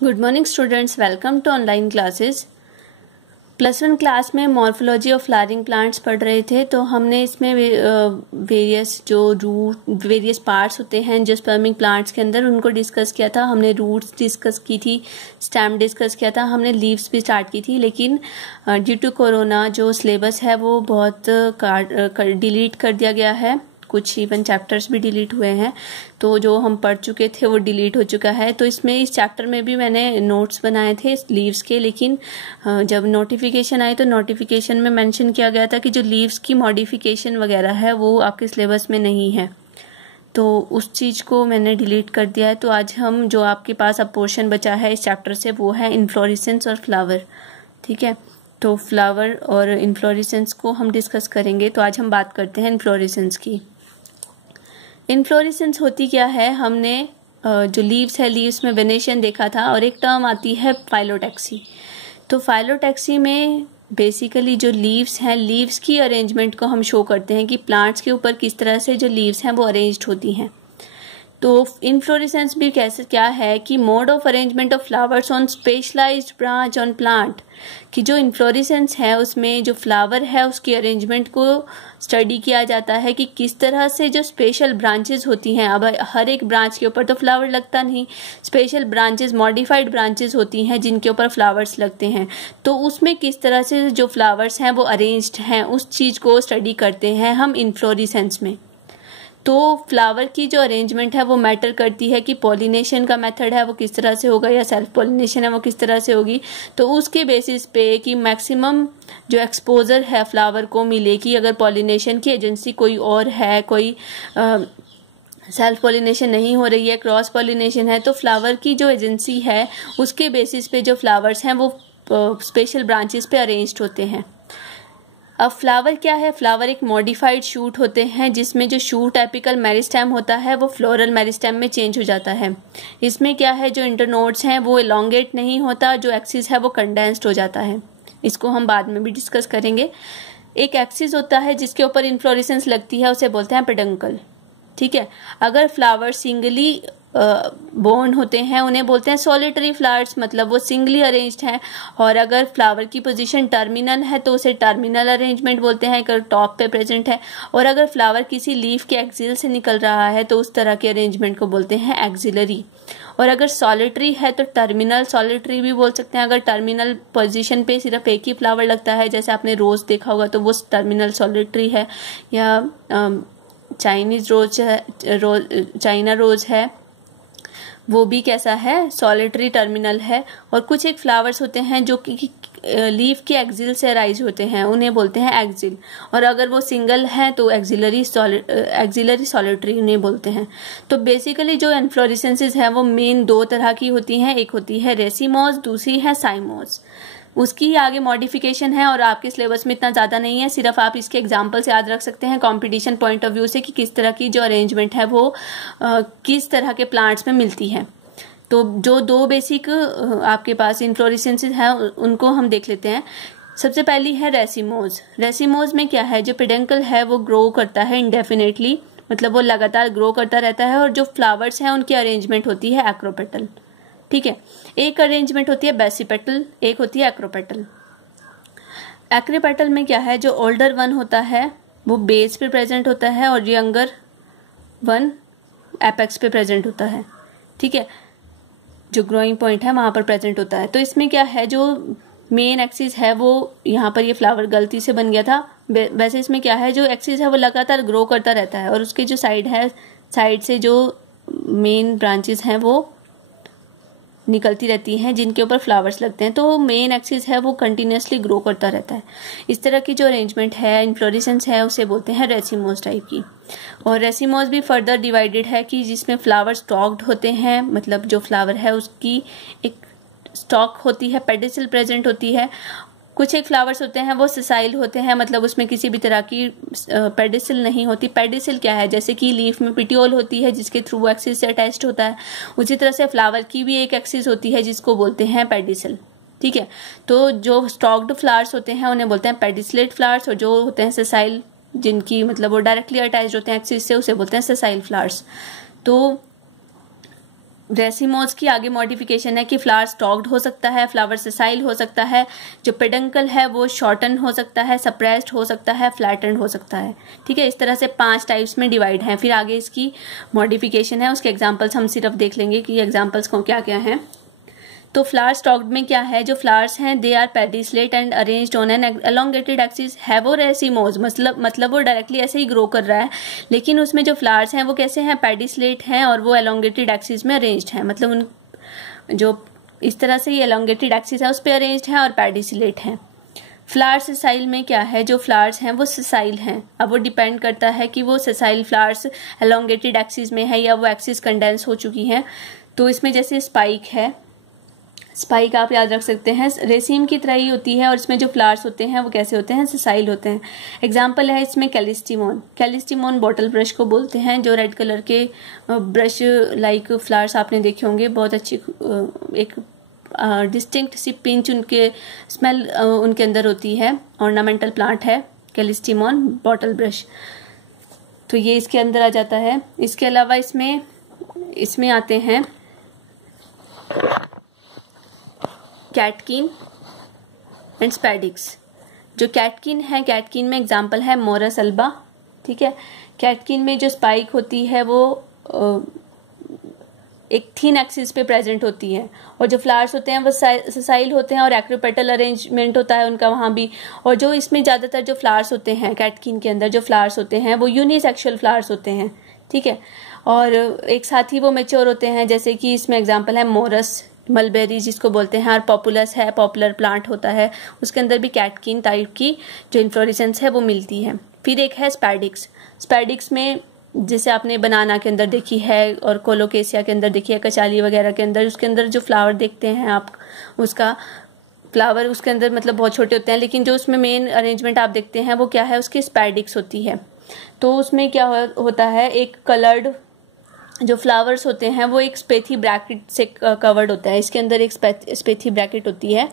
Good morning students, welcome to online classes. +1 class में morphology of flowering plants पढ़ रहे थे, तो हमने इसमें वेरियस पार्ट्स होते हैं जो स्पर्मिंग प्लांट्स के अंदर, उनको डिस्कस किया था। हमने रूट्स डिस्कस की थी, स्टेम डिस्कस किया था, हमने लीव्स भी स्टार्ट की थी। लेकिन ड्यू टू कोरोना जो सिलेबस है वो बहुत डिलीट कर दिया गया है, कुछ इवन चैप्टर्स भी डिलीट हुए हैं, तो जो हम पढ़ चुके थे वो डिलीट हो चुका है। तो इस चैप्टर में भी मैंने नोट्स बनाए थे लीव्स के, लेकिन जब नोटिफिकेशन आई तो नोटिफिकेशन में मेंशन किया गया था कि जो लीव्स की मॉडिफिकेशन वगैरह है वो आपके सिलेबस में नहीं है, तो उस चीज़ को मैंने डिलीट कर दिया है। तो आज हम जो आपके पास अब पोर्शन बचा है इस चैप्टर से वो है इन्फ्लोरेसेंस और फ्लावर। ठीक है, तो फ्लावर और इन्फ्लोरेसेंस को हम डिस्कस करेंगे। तो आज हम बात करते हैं इन्फ्लोरेसेंस की। इन्फ्लोरेसेंस होती क्या है, हमने जो लीव्स है, लीव्स में वेनेशन देखा था, और एक टर्म आती है फाइलोटैक्सी। तो फाइलोटैक्सी में बेसिकली जो लीव्स हैं, लीव्स की अरेंजमेंट को हम शो करते हैं कि प्लांट्स के ऊपर किस तरह से जो लीव्स हैं वो अरेंज्ड होती हैं। तो इन्फ्लोरेसेंस भी कैसे क्या है कि mode of arrangement of flowers on specialized branch on plant, कि जो इन्फ्लोरेसेंस है उसमें जो फ्लावर है उसकी अरेंजमेंट को स्टडी किया जाता है कि किस तरह से जो स्पेशल ब्रांचेस होती हैं, अब हर एक ब्रांच के ऊपर तो फ्लावर लगता नहीं, स्पेशल ब्रांचेस, मॉडिफाइड ब्रांचेस होती हैं जिनके ऊपर फ्लावर्स लगते हैं, तो उसमें किस तरह से जो फ्लावर्स हैं वो अरेंज्ड हैं, उस चीज़ को स्टडी करते हैं हम इन्फ्लोरेसेंस में। तो फ्लावर की जो अरेंजमेंट है वो मैटर करती है कि पॉलिनेशन का मेथड है वो किस तरह से होगा, या सेल्फ पॉलिनेशन है वो किस तरह से होगी। तो उसके बेसिस पे कि मैक्सिमम जो एक्सपोजर है फ्लावर को मिले, कि अगर पॉलिनेशन की एजेंसी कोई और है, कोई सेल्फ पॉलिनेशन नहीं हो रही है, क्रॉस पॉलिनेशन है, तो फ्लावर की जो एजेंसी है उसके बेसिस पे जो फ्लावर्स हैं वो स्पेशल ब्रांचेस पे अरेंज्ड होते हैं। अब फ्लावर क्या है, फ्लावर एक मॉडिफाइड शूट होते हैं जिसमें जो शूट एपिकल मेरिस्टेम होता है वो फ्लोरल मेरिस्टेम में चेंज हो जाता है। इसमें क्या है, जो इंटरनोड्स हैं वो एलोंगेट नहीं होता, जो एक्सिस है वो कंडेंस्ड हो जाता है। इसको हम बाद में भी डिस्कस करेंगे। एक एक्सिस होता है जिसके ऊपर इन्फ्लोरेसेंस लगती है, उसे बोलते हैं पेडंकल। ठीक है, अगर फ्लावर सिंगली बोर्न होते हैं उन्हें बोलते हैं सॉलिटरी फ्लावर्स, मतलब वो सिंगली अरेंज्ड हैं। और अगर फ्लावर की पोजीशन टर्मिनल है तो उसे टर्मिनल अरेंजमेंट बोलते हैं, अगर टॉप पे प्रेजेंट है। और अगर फ्लावर किसी लीफ के एक्सिल से निकल रहा है तो उस तरह के अरेंजमेंट को बोलते हैं एक्सिलरी। और अगर सॉलिटरी है तो टर्मिनल सॉलिटरी भी बोल सकते हैं। अगर टर्मिनल पोजीशन पे सिर्फ एक ही फ्लावर लगता है, जैसे आपने रोज देखा होगा, तो वो टर्मिनल सॉलिटरी है। या चाइनीज रोज है, चाइना रोज है, वो भी कैसा है, सॉलिटरी टर्मिनल है। और कुछ एक फ्लावर्स होते हैं जो कि लीफ के एक्सिल से अराइज होते हैं, उन्हें बोलते हैं एक्सिल। और अगर वो सिंगल है तो एक्सिलरी सॉलिटरी उन्हें बोलते हैं। तो बेसिकली जो इन्फ्लोरेसेंसेस है वो मेन दो तरह की होती हैं, एक होती है रेसिमोज, दूसरी है साइमोज। उसकी आगे मॉडिफिकेशन है और आपके सिलेबस में इतना ज़्यादा नहीं है, सिर्फ आप इसके एग्जाम्पल्स याद रख सकते हैं कंपटीशन पॉइंट ऑफ व्यू से कि किस तरह की जो अरेंजमेंट है वो किस तरह के प्लांट्स में मिलती है। तो जो दो बेसिक आपके पास इन्फ्लोरेसेंसेस हैं उनको हम देख लेते हैं। सबसे पहली है रेसिमोज। रेसिमोज में क्या है, जो पेडंकल है वो ग्रो करता है इंडेफिनेटली, मतलब वो लगातार ग्रो करता रहता है, और जो फ्लावर्स हैं उनकी अरेंजमेंट होती है एक्रोपेटल। ठीक है, एक अरेंजमेंट होती है बेसिपेटल, एक होती है एक्रोपेटल। एक्रोपेटल में क्या है, जो ओल्डर वन होता है वो बेस पे प्रेजेंट होता है और यंगर वन एपेक्स पे प्रेजेंट होता है। ठीक है, जो ग्रोइंग पॉइंट है वहां पर प्रेजेंट होता है। तो इसमें क्या है, जो मेन एक्सिस है वो यहाँ पर ये फ्लावर गलती से बन गया था, वैसे इसमें क्या है, जो एक्सिस है वो लगातार ग्रो करता रहता है और उसके जो साइड है, साइड से जो मेन ब्रांचेस हैं वो निकलती रहती हैं जिनके ऊपर फ्लावर्स लगते हैं। तो मेन एक्सिस है वो कंटिन्यूसली ग्रो करता रहता है। इस तरह की जो अरेंजमेंट है, इन्फ्लोरेसेंस है, उसे बोलते हैं रेसिमोज टाइप की। और रेसिमोज भी फर्दर डिवाइडेड है कि जिसमें फ्लावर स्टॉक्ड होते हैं, मतलब जो फ्लावर है उसकी एक स्टॉक होती है, पेडिसल प्रेजेंट होती है। कुछ एक फ्लावर्स होते हैं वो सिसाइल होते हैं, मतलब उसमें किसी भी तरह की पेडिसल नहीं होती। पेडिसल क्या है, जैसे कि लीफ में पिटियोल होती है जिसके थ्रू एक्सिस से अटैच्ड होता है, उसी तरह से फ्लावर की भी एक एक्सिस होती है जिसको बोलते हैं पेडिसल। ठीक है, तो जो स्टॉक्ड फ्लावर्स होते हैं उन्हें बोलते हैं पेडिसलेट फ्लावर्स, और जो होते हैं सिसाइल, जिनकी मतलब वो डायरेक्टली अटैच्ड होते हैं एक्सिस से, उसे बोलते हैं सिसाइल फ्लावर्स। तो रेसिमोज की आगे मॉडिफिकेशन है कि फ्लावर स्टॉक्ड हो सकता है, फ्लावर सेसाइल हो सकता है, जो पेडंकल है वो शॉर्टन हो सकता है, सप्रेस्ड हो सकता है, फ्लैटेंड हो सकता है। ठीक है, इस तरह से 5 टाइप्स में डिवाइड है। फिर आगे इसकी मॉडिफिकेशन है, उसके एग्जाम्पल्स हम सिर्फ देख लेंगे कि एग्जाम्पल्स को क्या क्या हैं। तो फ्लावर स्टॉक्ड में क्या है, जो फ्लावर्स हैं they are pedicellate and arranged on an elongated axis have और रेसिमोज, मतलब वो डायरेक्टली ऐसे ही ग्रो कर रहा है, लेकिन उसमें जो फ्लावर्स हैं वो कैसे हैं, पेडिसलेट हैं और वो एलोंगेटेड एक्सिस में अरेंज्ड हैं। मतलब उन जो इस तरह से ये एलोंगेटेड एक्सिस है उस पर अरेंज्ड है और पेडिसलेट हैं। फ्लावर सेसाइल में क्या है, जो फ्लावर्स हैं वो सेसाइल हैं। अब वो डिपेंड करता है कि वो सेसाइल फ्लावर्स एलोंगेटेड एक्सिस में है या वो एक्सिस कंडेंस हो चुकी हैं। तो इसमें जैसे स्पाइक है, स्पाइक आप याद रख सकते हैं रेसिम की तरह ही होती है और इसमें जो फ्लावर्स होते हैं वो कैसे होते हैं, सेसाइल होते हैं। एग्जाम्पल है इसमें कैलिस्टिमोन। कैलिस्टिमोन बॉटल ब्रश को बोलते हैं, जो रेड कलर के ब्रश लाइक फ्लावर्स आपने देखे होंगे, बहुत अच्छी एक डिस्टिंक्ट सी पिंच उनके स्मेल उनके अंदर होती है। ऑर्नामेंटल प्लांट है कैलिस्टिमोन बॉटल ब्रश, तो ये इसके अंदर आ जाता है। इसके अलावा इसमें आते हैं कैटकिन एंड स्पैडिक्स। जो कैटकिन है, कैटकिन में एग्जाम्पल है मोरस अल्बा। ठीक है, कैटकिन में जो स्पाइक होती है वो एक थिन एक्सिस पे प्रेजेंट होती है और जो फ्लावर्स होते हैं वो सेसाइल होते हैं और एक्रोपेटल अरेंजमेंट होता है उनका वहाँ भी। और जो इसमें ज़्यादातर जो फ्लावर्स होते हैं कैटकिन के अंदर जो फ्लावर्स होते हैं वो यूनिसेक्सुअल फ्लावर्स होते हैं। ठीक है, और एक साथ ही वो मैच्योर होते हैं, जैसे कि इसमें एग्जाम्पल है मोरस मलबेरी जिसको बोलते हैं, और पॉपुलस है, पॉपुलर प्लांट होता है, उसके अंदर भी कैटकिन टाइप की जो इन्फ्लोरेसेंस है वो मिलती है। फिर एक है स्पैडिक्स। स्पैडिक्स में जैसे आपने बनाना के अंदर देखी है और कोलोकेसिया के अंदर देखी है, कचाली वगैरह के अंदर, उसके अंदर जो फ्लावर देखते हैं आप, उसका फ्लावर उसके अंदर मतलब बहुत छोटे होते हैं, लेकिन जो उसमें मेन अरेंजमेंट आप देखते हैं वो क्या है, उसकी स्पैडिक्स होती है। तो उसमें क्या होता है, एक कलर्ड जो फ्लावर्स होते हैं वो एक स्पेथी ब्रैकेट से कवर्ड होता है। इसके अंदर एक स्पेथी ब्रैकेट होती है।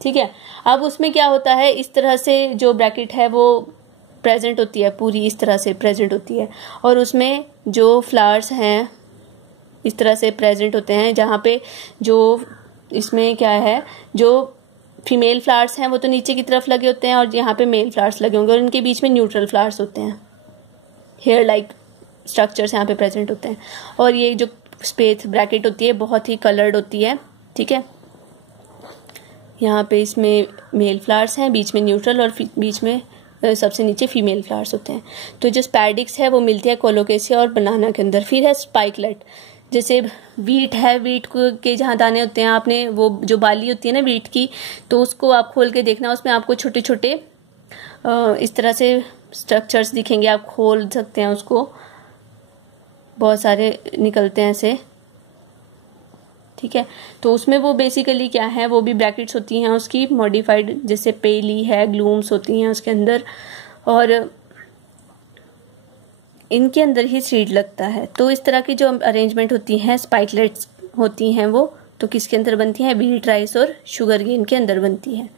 ठीक है, अब उसमें क्या होता है, इस तरह से जो ब्रैकेट है वो प्रेजेंट होती है, पूरी इस तरह से प्रेजेंट होती है और उसमें जो फ्लावर्स हैं इस तरह से प्रेजेंट होते हैं, जहाँ पे जो इसमें क्या है, जो फीमेल फ्लावर्स हैं वो तो नीचे की तरफ लगे होते हैं और यहाँ पे मेल फ्लावर्स लगे होंगे और इनके बीच में न्यूट्रल फ्लावर्स होते हैं, हेयर लाइक स्ट्रक्चर्स यहाँ पे प्रेजेंट होते हैं। और ये जो स्पेथ ब्रैकेट होती है बहुत ही कलर्ड होती है। ठीक है, यहाँ पे इसमें मेल फ्लावर्स हैं, बीच में न्यूट्रल और बीच में सबसे नीचे फीमेल फ्लावर्स होते हैं। तो जो स्पैडिक्स है वो मिलती है कोलोकेसिया और बनाना के अंदर। फिर है स्पाइकलेट। जैसे वीट है, वीट के जहाँ दाने होते हैं, आपने वो जो बाली होती है ना वीट की, तो उसको आप खोल के देखना, उसमें आपको छोटे छोटे इस तरह से स्ट्रक्चर्स दिखेंगे, आप खोल सकते हैं उसको, बहुत सारे निकलते हैं ऐसे। ठीक है, तो उसमें वो बेसिकली क्या है, वो भी ब्रैकेट्स होती हैं उसकी मॉडिफाइड, जैसे पेली है, ग्लूम्स होती हैं उसके अंदर और इनके अंदर ही सीड लगता है। तो इस तरह की जो अरेंजमेंट होती हैं स्पाइकलेट्स होती हैं वो तो किसके अंदर बनती हैं, व्हीट राइस और शुगर केन के अंदर बनती हैं।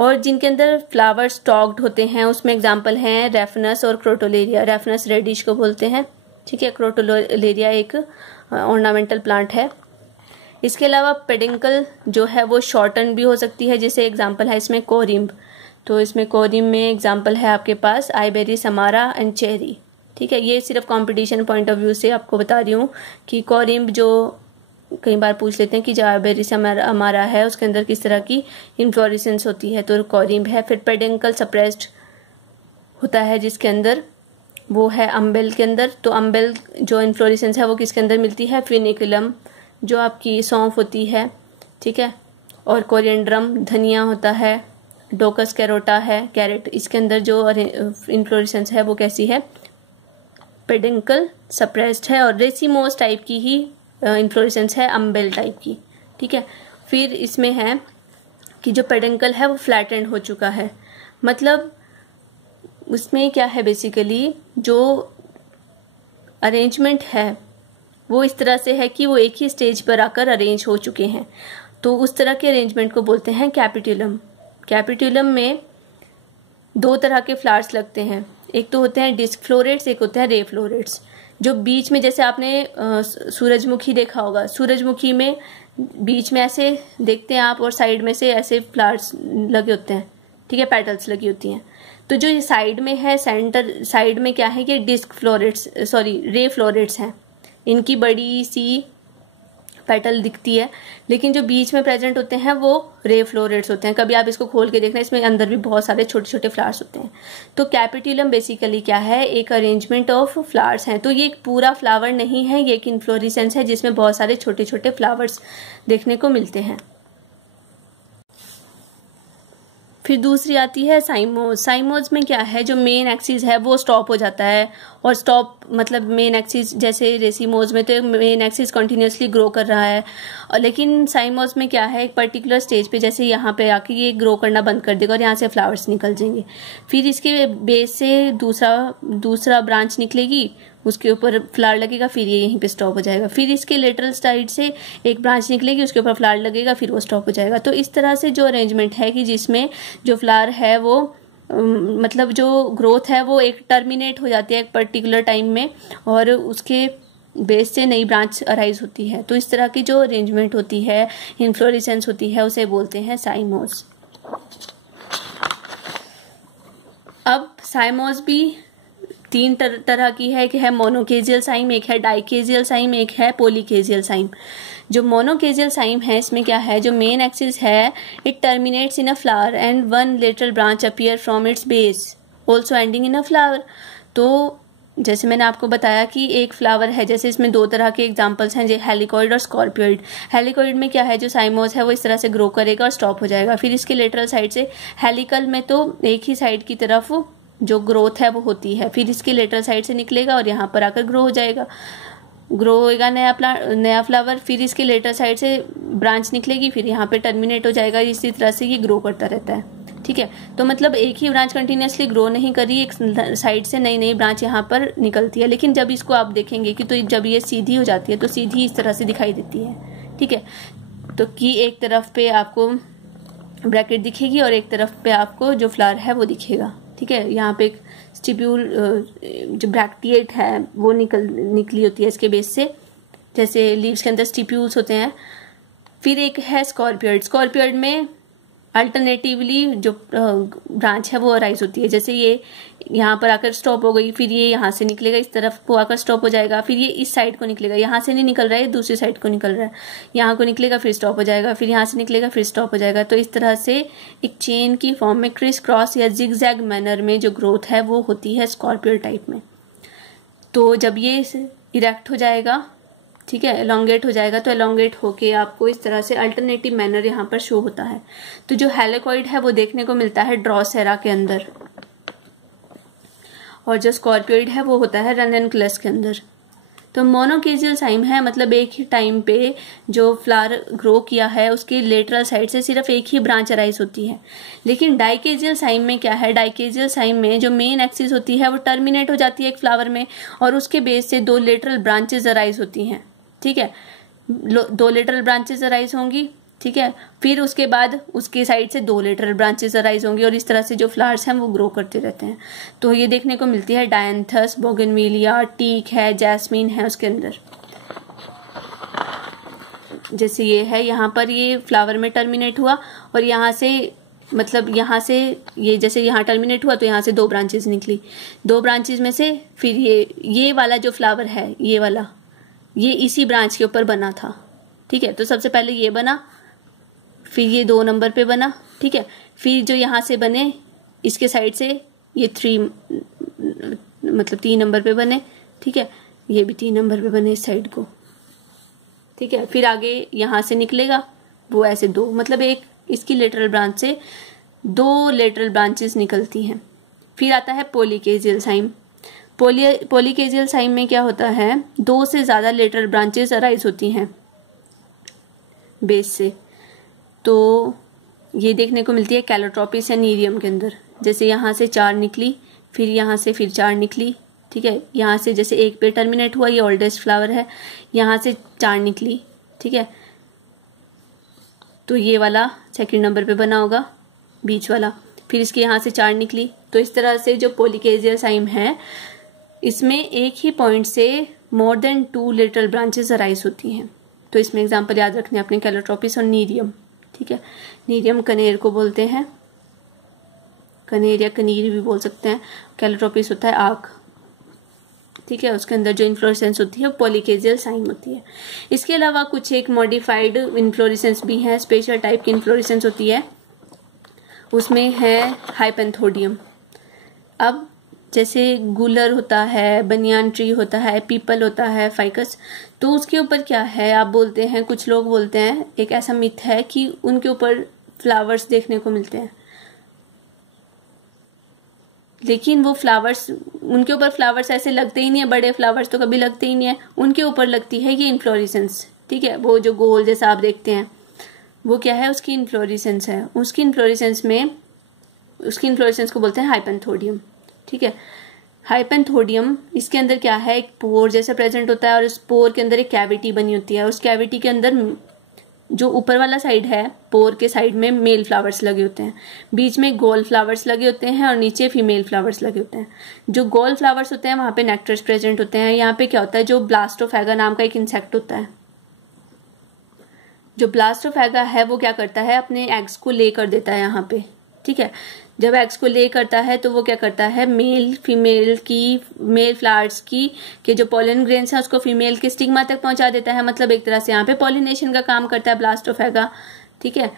और जिनके अंदर फ्लावर स्टॉक्ड होते हैं उसमें एग्जांपल हैं रेफनस और क्रोटोलेरिया। रेफनस रेडिश को बोलते हैं। ठीक है, क्रोटोलेरिया एक ऑर्नामेंटल प्लांट है। इसके अलावा पेडिंकल जो है वो शॉर्टन भी हो सकती है, जैसे एग्जांपल है इसमें कोरिम्ब। तो इसमें कोरिम्ब में एग्जांपल है आपके पास आइबेरी समारा एंड चेरी। ठीक है, ये सिर्फ कंपटीशन पॉइंट ऑफ व्यू से आपको बता रही हूँ कि कोरिम्ब जो कई बार पूछ लेते हैं कि जो आइबेरी समारा है उसके अंदर किस तरह की इन्फ्लोरेसेंस होती है, तो कोरिम्ब है। फिर पेडिंकल सप्रेस्ड होता है जिसके अंदर वो है अम्बेल के अंदर। तो अम्बेल जो इन्फ्लोरेसेंस है वो किसके अंदर मिलती है, फिनिकुलम जो आपकी सौंफ होती है। ठीक है, और कोरिएंड्रम धनिया होता है, डोकस कैरोटा है कैरेट, इसके अंदर जो इन्फ्लोरेसेंस है वो कैसी है, पेडिंकल सप्रेस्ड है। और रेसिमोस टाइप की ही इन्फ्लोरेसेंस है, अम्बेल टाइप की। ठीक है, फिर इसमें है कि जो पेडिंकल है वो फ्लैटेंड हो चुका है, मतलब उसमें क्या है बेसिकली जो अरेंजमेंट है वो इस तरह से है कि वो एक ही स्टेज पर आकर अरेंज हो चुके हैं, तो उस तरह के अरेंजमेंट को बोलते हैं कैपिट्यूलम। कैपिट्यूलम में दो तरह के फ्लावर्स लगते हैं, एक तो होते हैं डिस्क फ्लोरेट्स, एक होते हैं रे फ्लोरेट्स। जो बीच में, जैसे आपने सूरजमुखी देखा होगा, सूरजमुखी में बीच में ऐसे देखते हैं आप और साइड में से ऐसे फ्लावर्स लगे होते हैं, ठीक है, पेटल्स लगी होती हैं। तो जो ये साइड में है, सेंटर साइड में क्या है, ये disc florets, sorry ray florets हैं। इनकी बड़ी सी पेटल दिखती है, लेकिन जो बीच में प्रेजेंट होते हैं वो रे फ्लोरेट्स होते हैं। कभी आप इसको खोल के देखना, इसमें अंदर भी बहुत सारे छोटे छोटे फ्लावर्स होते हैं। तो कैपिट्यूलम बेसिकली क्या है, एक अरेंजमेंट ऑफ फ्लावर्स हैं। तो ये एक पूरा फ्लावर नहीं है, ये एक इन्फ्लोरेसेंस है जिसमें बहुत सारे छोटे छोटे फ्लावर्स देखने को मिलते हैं। फिर दूसरी आती है साइमोज। साइमोज में क्या है, जो मेन एक्सिस है वो स्टॉप हो जाता है, और स्टॉप मतलब मेन एक्सिस, जैसे रेसिमोज में तो मेन एक्सिस कंटिन्यूसली ग्रो कर रहा है, और लेकिन साइमोज में क्या है, एक पर्टिकुलर स्टेज पे जैसे यहाँ पे आके ये ग्रो करना बंद कर देगा और यहाँ से फ्लावर्स निकल जाएंगे। फिर इसके बेस से दूसरा ब्रांच निकलेगी, उसके ऊपर फ्लावर लगेगा, फिर ये यहीं पे स्टॉप हो जाएगा। फिर इसके लेटरल साइड से एक ब्रांच निकलेगी, उसके ऊपर फ्लावर लगेगा, फिर वो स्टॉप हो जाएगा। तो इस तरह से जो अरेंजमेंट है कि जिसमें जो फ्लावर है वो मतलब जो ग्रोथ है वो एक टर्मिनेट हो जाती है एक पर्टिकुलर टाइम में, और उसके बेस से नई ब्रांच अराइज होती है। तो इस तरह की जो अरेंजमेंट होती है, इन्फ्लोरेसेंस होती है, उसे बोलते हैं साइमोज। अब साइमोज भी तीन तरह की है, कि है मोनोकेजियल साइम, एक है डाइकेजियल साइम, एक है पॉलीकेजियल साइम। जो मोनोकेजियल साइम है, इसमें क्या है, जो मेन एक्सिस है it terminates in a flower and one lateral branch appear from its base also ending in a flower. तो जैसे मैंने आपको बताया कि एक फ्लावर है, जैसे इसमें दो तरह के एग्जांपल्स हैं, जो हेलिकॉइड और स्कॉर्पियोइड। हेलिकॉइड में क्या है, जो साइमोज है वो इस तरह से ग्रो करेगा और स्टॉप हो जाएगा। फिर इसके लेटरल साइड से, हेलिकल में तो एक ही साइड की तरफ जो ग्रोथ है वो होती है, फिर इसके लेटरल साइड से निकलेगा और यहाँ पर आकर ग्रो हो जाएगा, ग्रो होएगा नया फ्लावर। फिर इसके लेटर साइड से ब्रांच निकलेगी, फिर यहाँ पे टर्मिनेट हो जाएगा। इसी तरह से ये ग्रो करता रहता है, ठीक है। तो मतलब एक ही ब्रांच कंटिन्यूसली ग्रो नहीं कर रही, एक साइड से नई नई ब्रांच यहाँ पर निकलती है। लेकिन जब इसको आप देखेंगे कि तो जब ये सीधी हो जाती है तो सीधी इस तरह से दिखाई देती है, ठीक है। तो कि एक तरफ पे आपको ब्रैकेट दिखेगी और एक तरफ पे आपको जो फ्लावर है वो दिखेगा, ठीक है। यहाँ पे एक स्टिप्यूल जो ब्रैक्टिएट है वो निकली होती है इसके बेस से, जैसे लीव्स के अंदर स्टिप्यूल्स होते हैं। फिर एक है स्कॉर्पियोइड। स्कॉर्पियोइड में अल्टरनेटिवली जो ब्रांच है वो अराइज होती है, जैसे ये यहाँ पर आकर स्टॉप हो गई, फिर ये यहाँ से निकलेगा, इस तरफ को आकर स्टॉप हो जाएगा, फिर ये इस साइड को निकलेगा, यहाँ से नहीं निकल रहा है, दूसरी साइड को निकल रहा है, यहाँ को निकलेगा फिर स्टॉप हो जाएगा, फिर यहाँ से निकलेगा फिर स्टॉप हो जाएगा। तो इस तरह से एक चेन की फॉर्म में क्रिस क्रॉस या जिगजैग मैनर में जो ग्रोथ है वो होती है स्कॉर्पियोइड टाइप में। तो जब ये इरेक्ट हो जाएगा, ठीक है, एलोंगेट हो जाएगा, तो एलोंगेट होके आपको इस तरह से अल्टरनेटिव मैनर यहाँ पर शो होता है। तो जो हेलिकॉइड है वो देखने को मिलता है ड्रॉसेरा के अंदर, और जो स्कॉर्पियोइड है वो होता है रननकुलस के अंदर। तो मोनोकेजियल साइम है, मतलब एक ही टाइम पे जो फ्लावर ग्रो किया है उसके लेटरल साइड से सिर्फ एक ही ब्रांच अराइज होती है। लेकिन डाइकेजियल साइम में क्या है, डाइकेजियल साइम में जो मेन एक्सिस होती है वो टर्मिनेट हो जाती है एक फ्लावर में, और उसके बेस से दो लेटरल ब्रांचेज अराइज होती हैं, ठीक है। दो लेटरल ब्रांचेस अराइज होंगी, ठीक है। फिर उसके बाद उसके साइड से दो लेटरल ब्रांचेस अराइज होंगी, और इस तरह से जो फ्लावर्स हैं वो ग्रो करते रहते हैं। तो ये देखने को मिलती है डायंथस, बोगनविलिया, टीक है, जैस्मीन है उसके अंदर। जैसे ये है, यहाँ पर ये फ्लावर में टर्मिनेट हुआ, और यहाँ से मतलब यहाँ से ये जैसे यहाँ टर्मिनेट हुआ तो यहाँ से दो ब्रांचेस निकली, दो ब्रांचेस में से फिर ये वाला जो फ्लावर है, ये वाला, ये इसी ब्रांच के ऊपर बना था, ठीक है। तो सबसे पहले ये बना, फिर ये 2 नंबर पे बना, ठीक है। फिर जो यहाँ से बने इसके साइड से ये 3 नंबर पे बने, ठीक है। ये भी 3 नंबर पे बने इस साइड को, ठीक है। फिर आगे यहाँ से निकलेगा वो ऐसे 2, मतलब एक इसकी लेटरल ब्रांच से 2 लेटरल ब्रांचेस निकलती हैं। फिर आता है पॉलीकेजियल साइम। पॉलीकेजियल साइम में क्या होता है, 2 से ज्यादा लेटरल ब्रांचेस अराइज होती हैं बेस से। तो ये देखने को मिलती है कैलोट्रोपिस या नीरियम के अंदर। जैसे यहाँ से 4 निकली, फिर यहाँ से फिर 4 निकली, ठीक है। यहाँ से जैसे एक पे टर्मिनेट हुआ, ये ओल्डेस्ट फ्लावर है, यहाँ से 4 निकली, ठीक है। तो ये वाला 2nd नंबर पे बना होगा, बीच वाला। फिर इसके यहाँ से 4 निकली, तो इस तरह से जो पॉलीकेजियल साइम है इसमें एक ही पॉइंट से more than 2 lateral branches arise होती हैं। तो इसमें एग्जांपल याद रखने अपने कैलोट्रोपिस और नीरियम। ठीक है, नीरियम कनेर को बोलते हैं, कनेर या कनीर भी बोल सकते हैं। कैलोट्रोपिस होता है आग। ठीक है, उसके अंदर जो इन्फ्लोरेसेंस होती है पॉलीकेजियल साइम होती है। इसके अलावा कुछ एक मॉडिफाइड इन्फ्लोरेसेंस भी है, स्पेशल टाइप की इन्फ्लोरेसेंस होती है, उसमें है हाइपेंथोडियम। अब जैसे गुलर होता है, बनियान ट्री होता है, पीपल होता है, फाइकस, तो उसके ऊपर क्या है, आप बोलते हैं, कुछ लोग बोलते हैं, एक ऐसा मिथ है कि उनके ऊपर फ्लावर्स देखने को मिलते हैं, लेकिन वो फ्लावर्स, उनके ऊपर फ्लावर्स ऐसे लगते ही नहीं है, बड़े फ्लावर्स तो कभी लगते ही नहीं है, उनके ऊपर लगती है ये इन्फ्लोरेसेंस। ठीक है, वो जो गोल जैसा आप देखते हैं वो क्या है, उसकी इन्फ्लोरेसेंस है। उसकी इन्फ्लोरेसेंस में, उसकी इन्फ्लोरेसेंस को बोलते हैं हाइपेंथोडियम। ठीक है, हाइपेंथोडियम, इसके अंदर क्या है, एक पोर जैसा प्रेजेंट होता है और उस पोर के अंदर एक कैविटी बनी होती है। उस कैविटी के अंदर जो ऊपर वाला साइड है, पोर के साइड में मेल फ्लावर्स लगे होते हैं, बीच में गोल फ्लावर्स लगे होते हैं और नीचे फीमेल फ्लावर्स लगे होते हैं। जो गोल फ्लावर्स होते हैं वहां पे नेक्टर्स प्रेजेंट होते हैं। यहाँ पे क्या होता है, जो ब्लास्टोफैगा नाम का एक इंसेक्ट होता है, जो ब्लास्टोफैगा है वो क्या करता है, अपने एग्स को ले कर देता है यहाँ पे। ठीक है, जब एग्स को ले करता है तो वो क्या करता है, मेल फीमेल की, मेल फ्लावर्स की के जो पॉलन ग्रेन्स है उसको फीमेल के स्टिग्मा तक पहुंचा देता है। मतलब एक तरह से यहाँ पे पॉलिनेशन का काम करता है ब्लास्टोफैगा। ठीक है,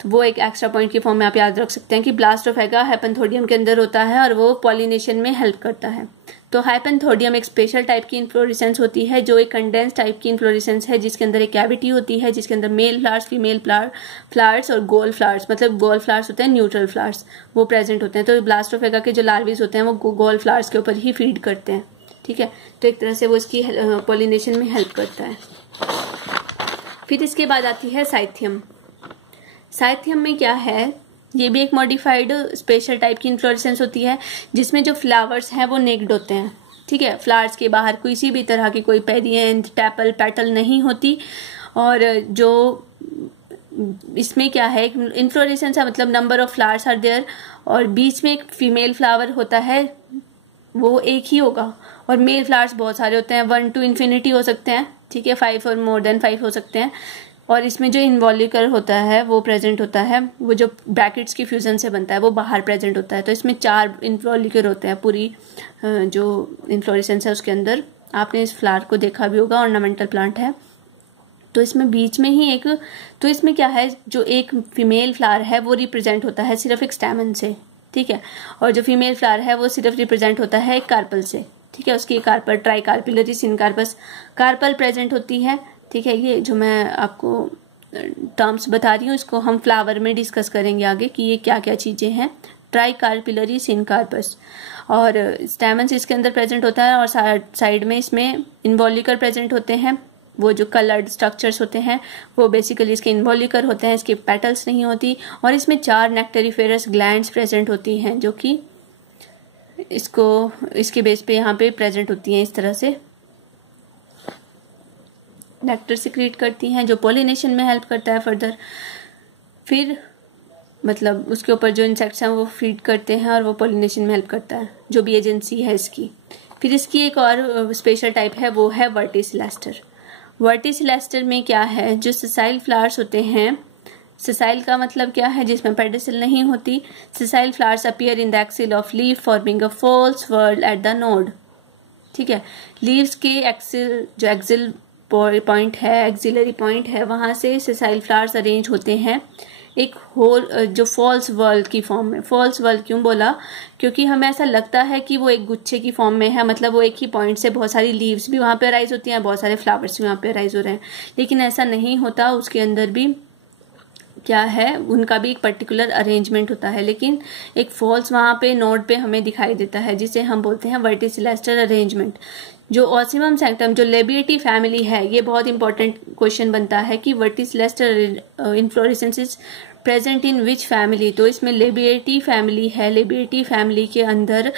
तो वो एक एक्स्ट्रा पॉइंट की फॉर्म में आप याद रख सकते हैं कि ब्लास्टोफैगा हाइपेंथोडियम के अंदर होता है और वो पॉलिनेशन में हेल्प करता है। तो हाइपेंथोडियम एक स्पेशल टाइप की इन्फ्लोरेसेंस होती है, जो एक कंडेंस टाइप की इन्फ्लोरेसेंस है, जिसके अंदर एक कैविटी होती है, जिसके अंदर मेल फ्लावर्स, फीमेल फ्लावर्स और गोल फ्लावर्स, मतलब गोल फ्लावर्स होते हैं, न्यूट्रल फ्लावर्स, वो प्रेजेंट होते हैं। तो ब्लास्टोफैगा के जो लार्वीज होते हैं वो गोल फ्लावर्स के ऊपर ही फीड करते हैं। ठीक है, तो एक तरह से वो इसकी पॉलिनेशन में हेल्प करता है। फिर इसके बाद आती है साइथियम। साइथियम में क्या है, ये भी एक मॉडिफाइड स्पेशल टाइप की इन्फ्लोरेसेंस होती है, जिसमें जो फ्लावर्स हैं वो नेक्ड होते हैं। ठीक है, फ्लावर्स के बाहर किसी भी तरह की कोई पेरियंथ, टैपल, पेटल नहीं होती। और जो इसमें क्या है, इन्फ्लोरेसेंस है, मतलब number of flowers are there, और बीच में एक फीमेल फ्लावर होता है, वो एक ही होगा, और मेल फ्लावर्स बहुत सारे होते हैं, 1 to infinity हो सकते हैं। ठीक है, 5 और मोर देन 5 हो सकते हैं। और इसमें जो इन्वॉल्यूकर होता है वो प्रेजेंट होता है, वो जो ब्रैकेट्स की फ्यूजन से बनता है वो बाहर प्रेजेंट होता है। तो इसमें 4 इन्वॉल्यूकर होते हैं पूरी जो इन्फ्लोरेसेंस है उसके अंदर। आपने इस फ्लावर को देखा भी होगा, ऑर्नामेंटल प्लांट है। तो इसमें बीच में ही एक, तो इसमें क्या है, जो एक फीमेल फ्लावर है वो रिप्रेजेंट होता है सिर्फ एक स्टैमन से। ठीक है, और जो फीमेल फ्लावर है वो सिर्फ रिप्रेजेंट होता है एक कार्पल से। ठीक है, उसकी carpel, tricarpellary, syncarpous, carpel present होती है। ठीक है, ये जो मैं आपको टर्म्स बता रही हूँ इसको हम फ्लावर में डिस्कस करेंगे आगे कि ये क्या क्या चीजें हैं। ट्राई कार्पिलरी, सिनकार्पस, और स्टैमन्स इसके अंदर प्रेजेंट होता है, और साइड में इसमें इन्वॉल्यूकर प्रेजेंट होते हैं। वो जो कलर्ड स्ट्रक्चर्स होते हैं वो बेसिकली इसके इन्वॉल्यूकर होते हैं, इसके पेटल्स नहीं होती। और इसमें 4 नेक्टेरिफेरस ग्लैंड्स प्रेजेंट होती हैं, जो कि इसको, इसके बेस पे यहाँ पे प्रेजेंट होती हैं, इस तरह से नेक्टर सिक्रीट करती हैं, जो पॉलिनेशन में हेल्प करता है फर्दर। फिर मतलब उसके ऊपर जो इंसेक्ट्स हैं वो फीड करते हैं और वो पॉलिनेशन में हेल्प करता है, जो भी एजेंसी है इसकी। फिर इसकी एक और स्पेशल टाइप है, वो है वर्टिसिलेस्टर। वर्टिसिलेस्टर में क्या है, जो सेसाइल फ्लावर्स होते हैं, सेसाइल का मतलब क्या है, जिसमें पेडिसिल नहीं होती। Sessile flowers appear in the axil of leaf forming a false whorl at the node. ठीक है, लीव्स के एक्सिल, जो एक्सिल पॉइंट है, एक्सिलरी पॉइंट है, वहां से सेसाइल फ्लावर्स अरेंज होते हैं एक होल, जो फॉल्स वर्ल्ड की फॉर्म में। फॉल्स वर्ल्ड क्यों बोला, क्योंकि हमें ऐसा लगता है कि वो एक गुच्छे की फॉर्म में है, मतलब वो एक ही पॉइंट से बहुत सारी लीव्स भी वहां पे अराइज होती हैं, बहुत सारे फ्लावर्स भी वहां पे अराइज हो रहे हैं, लेकिन ऐसा नहीं होता। उसके अंदर भी क्या है, उनका भी एक पर्टिकुलर अरेंजमेंट होता है, लेकिन एक फॉल्स वहां पे नोड पे हमें दिखाई देता है, जिसे हम बोलते हैं वर्टिसिलेस्टर अरेंजमेंट। जो ऑसिमम सैक्टम, जो लेबिएटी फैमिली है, ये बहुत इंपॉर्टेंट क्वेश्चन बनता है कि verticillaster inflorescence is present in which family. तो इसमें लेबिएटी फैमिली है, लेबिएटी फैमिली के अंदर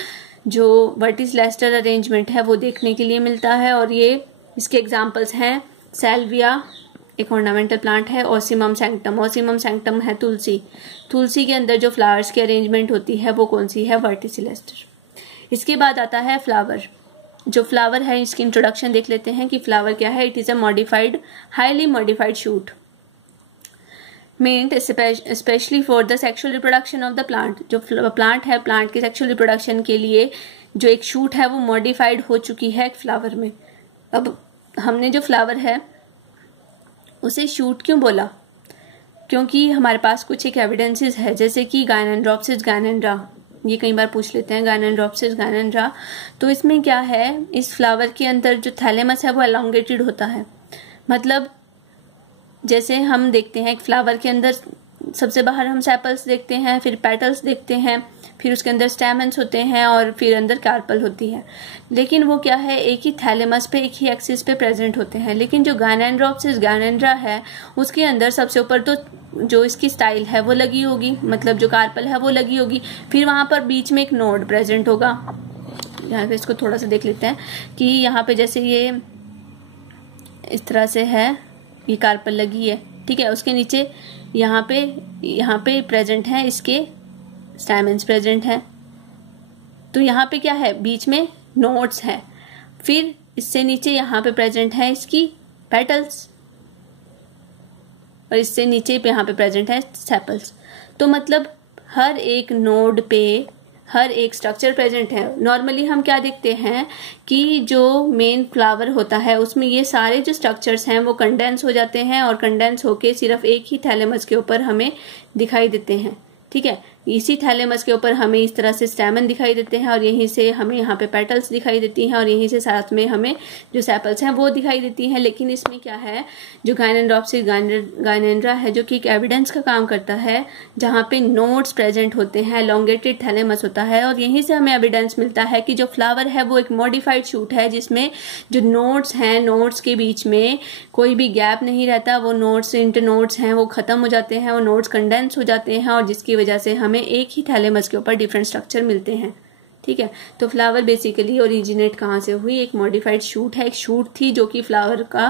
जो वर्टिसिलेस्टर अरेंजमेंट है वो देखने के लिए मिलता है। और ये इसके एग्जाम्पल्स हैं सैल्विया, एक ऑर्नामेंटल प्लांट है ओसिमम सैंक्टम। ओसिमम सैंक्टम है तुलसी। तुलसी के अंदर जो फ्लावर्स की अरेंजमेंट होती है वो कौन सी है? वर्टिसिलेस्टर। इसके बाद आता है फ्लावर। जो फ्लावर है इसकी इंट्रोडक्शन देख लेते हैं कि फ्लावर क्या है। It is a modified, highly modified shoot meant especially for the sexual reproduction of the plant। जो प्लांट है, प्लांट के सेक्सुअल रिप्रोडक्शन के लिए जो एक शूट है वो मॉडिफाइड हो चुकी है एक फ्लावर में। अब हमने जो फ्लावर है उसे शूट क्यों बोला? क्योंकि हमारे पास कुछ एक एविडेंसेस है, जैसे कि गायनेंड्रोप्सिस गायनेंड्रा, ये कई बार पूछ लेते हैं, गायनेंड्रोप्सिस गायनेंड्रा। तो इसमें क्या है, इस फ्लावर के अंदर जो थैलेमस है वो एलोंगेटेड होता है। मतलब जैसे हम देखते हैं एक फ्लावर के अंदर सबसे बाहर हम सेपल्स देखते हैं, फिर पेटल्स देखते हैं, फिर उसके अंदर स्टैमेंस होते हैं और फिर अंदर कार्पल होती है। लेकिन वो क्या है, एक ही थैलेमस पे, एक ही एक्सिस पे प्रेजेंट होते हैं। लेकिन जो गायनेंड्रोप्सिस गायनेंड्रा है उसके अंदर सबसे ऊपर तो जो इसकी स्टाइल है वो लगी होगी, मतलब जो कार्पल है वो लगी होगी, फिर वहां पर बीच में एक नोड प्रेजेंट होगा। यहाँ पे इसको थोड़ा सा देख लेते हैं कि यहाँ पे जैसे ये इस तरह से है, ये कार्पल लगी है, ठीक है। उसके नीचे यहाँ पे प्रेजेंट है इसके स्टैमेंस प्रेजेंट है। तो यहाँ पे क्या है, बीच में नोड्स है। फिर इससे नीचे यहाँ पे प्रेजेंट है इसकी पेटल्स और इससे नीचे पे यहाँ पे प्रेजेंट है सेपल्स। तो मतलब हर एक नोड पे हर एक स्ट्रक्चर प्रेजेंट है। नॉर्मली हम क्या देखते हैं कि जो मेन फ्लावर होता है उसमें ये सारे जो स्ट्रक्चर्स हैं वो कंडेंस हो जाते हैं और कंडेंस होके सिर्फ एक ही थैलेमस के ऊपर हमें दिखाई देते हैं, ठीक है। इसी थैलेमस के ऊपर हमें इस तरह से स्टैमन दिखाई देते हैं और यहीं से हमें यहाँ पे पेटल्स दिखाई देती हैं और यहीं से साथ में हमें जो सेपल्स हैं वो दिखाई देती हैं। लेकिन इसमें क्या है, जो गायनेंड्रोप्सिस गायनेंड्रा है जो कि एक एविडेंस का काम करता है, जहाँ पे नोड्स प्रेजेंट होते हैं, एलोंगेटेड थैलेमस होता है और यहीं से हमें एविडेंस मिलता है कि जो फ्लावर है वो एक मॉडिफाइड शूट है जिसमें जो नोड्स हैं, नोड्स के बीच में कोई भी गैप नहीं रहता। वो नोड्स, इंटरनोड्स हैं वो खत्म हो जाते हैं, वो नोड्स कंडेंस हो जाते हैं और जिसकी वजह से हमें एक ही थैलेमस के ऊपर डिफरेंट स्ट्रक्चर मिलते हैं, ठीक है। तो फ्लावर बेसिकली ओरिजिनेट कहाँ से हुई, एक मॉडिफाइड शूट है। एक शूट थी जो कि फ्लावर का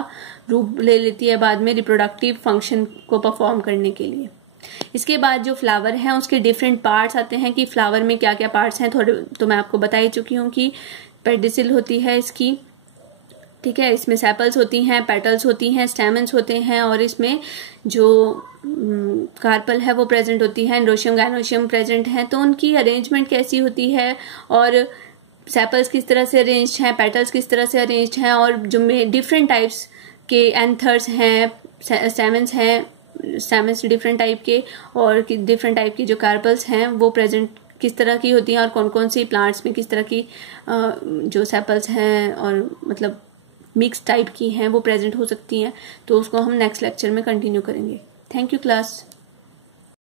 रूप ले लेती है बाद में रिप्रोडक्टिव फंक्शन को परफॉर्म करने के लिए। इसके बाद जो फ्लावर है उसके डिफरेंट पार्ट्स आते हैं कि फ्लावर में क्या क्या पार्ट्स हैं, थोड़े तो मैं आपको बता ही चुकी हूँ कि पेडिसिल होती है इसकी, ठीक है। इसमें सेपल्स होती हैं, पेटल्स होती हैं, स्टैमेंस होते हैं और इसमें जो कार्पल है वो प्रेजेंट होती है, एंड्रोशियम गायनोशियम प्रेजेंट है। तो उनकी अरेंजमेंट कैसी होती है और सेपल्स किस तरह से अरेंज्ड हैं, पेटल्स किस तरह से अरेंज्ड हैं और जो डिफरेंट टाइप्स के एंथर्स हैं, स्टैमेंस हैं, स्टैमेंस डिफरेंट टाइप के और डिफरेंट टाइप की जो कार्पल्स हैं वो प्रेजेंट किस तरह की होती हैं और कौन कौन सी प्लांट्स में किस तरह की जो सेपल्स हैं और मतलब मिक्स टाइप की हैं वो प्रेजेंट हो सकती हैं। तो उसको हम नेक्स्ट लेक्चर में कंटिन्यू करेंगे। Thank you class.